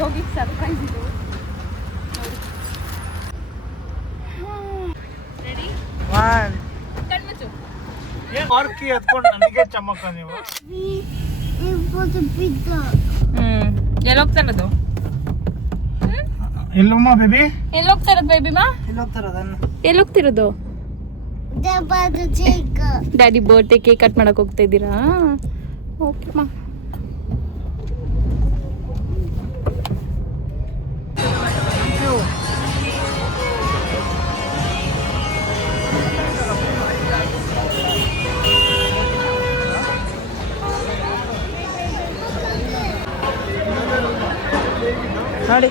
ಯೋಗಿಗೆ surprise ಇದು. Ready? ಕಣ್ಮುಚ್ಚು. ಮಾರ್ಕಿ ಎತ್ಕೊಂಡು ನನಗೆ ಚಮಕ ನೀವು. ಎಲ್ಲಿ ಹೋಗ್ತಾರದು? ಎಲ್ಲಮ್ಮ ಬೇಬಿ? ಎಲ್ಲಿ ಹೋಗ್ತಾರದು ಬೇಬಿ ಮಾ? ಎಲ್ಲಿ ಹೋಗ್ತಿರೋದು? ಡ್ಯಾಡಿ ಬರ್ತ್ಡೇ ಕೇಕ್ ಕಟ್ ಮಾಡಕ್ ಹೋಗ್ತಾ ಇದ್ದೀರಾ? ಓಕೆ ಮಾ. ನೋಡಿ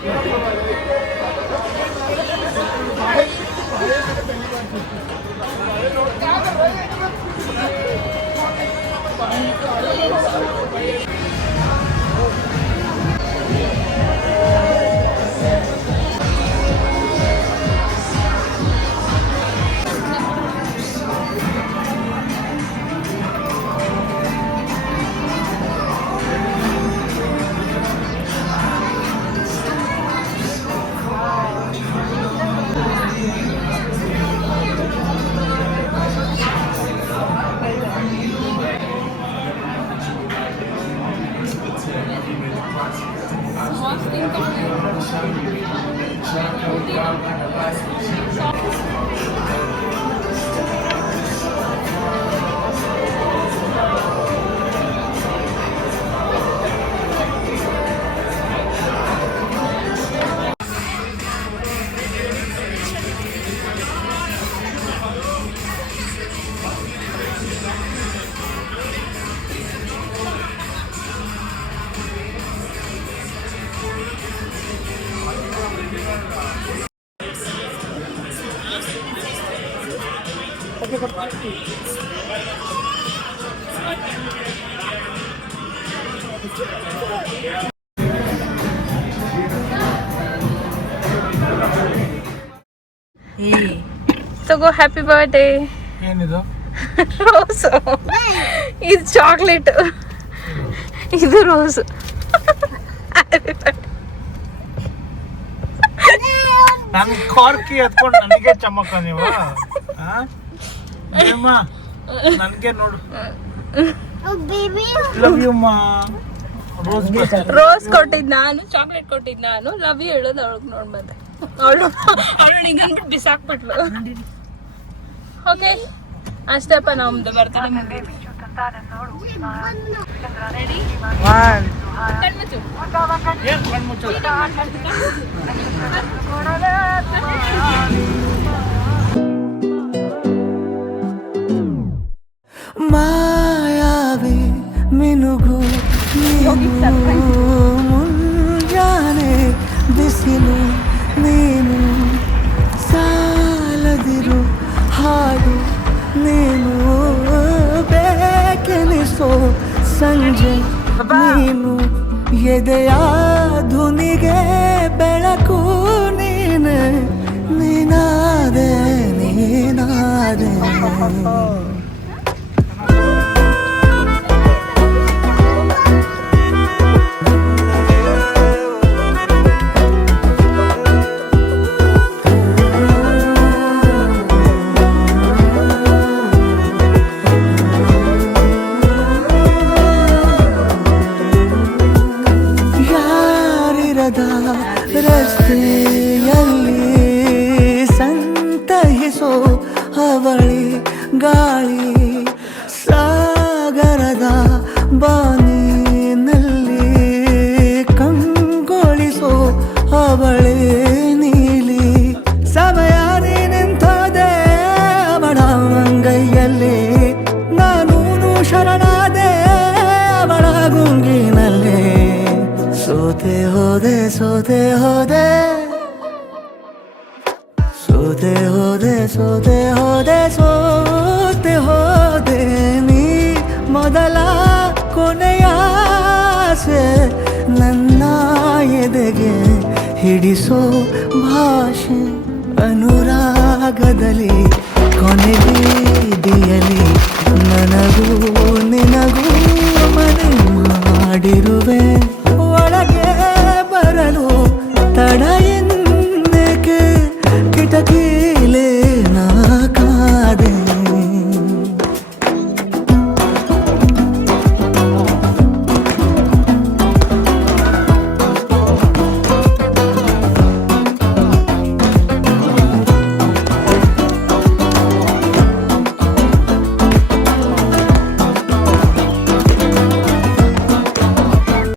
ತಗೋ, ಹ್ಯಾಪಿ ಬರ್ತ್ಡೇ. ಏನಿದು? ರೋಸ್. ಇದು ಚಾಕ್ಲೇಟ್, ಇದು ರೋಸ್. ನನ್ ಕಾರ್ಕಿ ಎತ್ಕೊಂಡು ನನಗೆ ಚಮಕ ನೀವು. ನನ್ಗೆ ನೋಡು. ಲವ್ ಯು ಮಾ. ರೋಸ್ ಕೊಟ್ಟಿದ್ ನಾನು, ಚಾಕ್ಲೇಟ್ ಕೊಟ್ಟಿದ್ ನಾನು. ಲವ್ ಯು ಹೇಳೋದು ಅವಳಿಗೆ ನೋಡ್ ಬಂದೆ. ಅವಳು ನಿಂಗಂದ್ಬಿಟ್ಟು ಬಿಸಾಕ್ಬಿಟ್ಲು. ಓಕೆ ಅಷ್ಟೇಪ್ಪ ನಮ್ದು ಬರ್ತಡೆ ಮುಗಿದು. ರೆಡಿ? ಕಣ್ಮುಚ್ಚು. ಏನ್ ಕಣ್ಮುಚ್ಚು? ಮಾಯಾವಿ ಮಿನುಗು ಮುಂಜಾನೆ ಬಿಸಿಲು ನೀನು ಸಾಲದಿರು ಹಾಡು ನೀನು ಬೇಕೆನಿಸೋ ಸಂಜೆ ನೀನು ಎದೆಯ ಧುನಿಗೆ ಬೆಳಕು ನೀನೆ ನೀನಾದೆ ನೀನಾದೆ. ರಸ್ತೆಯಲ್ಲಿ ಸಂತಹಿಸೋ ಅವಳಿ ಗಾಳಿ ಸಾಗರದ ಬಾನಿನಲ್ಲಿ ಕಂಗೊಳಿಸೋ ಅವಳೆ ನೀಲಿ ಸಮಯ ನಿಂತೋದೆ ಅವಳ ಅಂಗೈಯಲ್ಲಿ ನಾನು ಶರಣಾದೆ ಅವಳ ಗುಂಗಿನಲ್ಲಿ ಸೋತೆ ಹೋದೆ ಸೋತೆ ಹೋದೆ ಸೋತೆ ಹೋದೆ ಸೋತೆ ಹೋದೆ ಸೋತೆ ಹೋದೆ ನೀ ಮೊದಲ ಕೊನೆಯ ಆಸೆ ನನ್ನ ಎದೆಗೆ ಹಿಡಿಸೋ ಭಾಷೆ ಅನುರಾಗದಲ್ಲಿ ಕೊನೆ ಬೀದಿಯಲ್ಲಿ ನನಗೂ ನಿನಗೂ ಮನೆ ಮಾಡಿರುವೆ ಒಳಗೆ ಬರಲು ಲೀಲೆ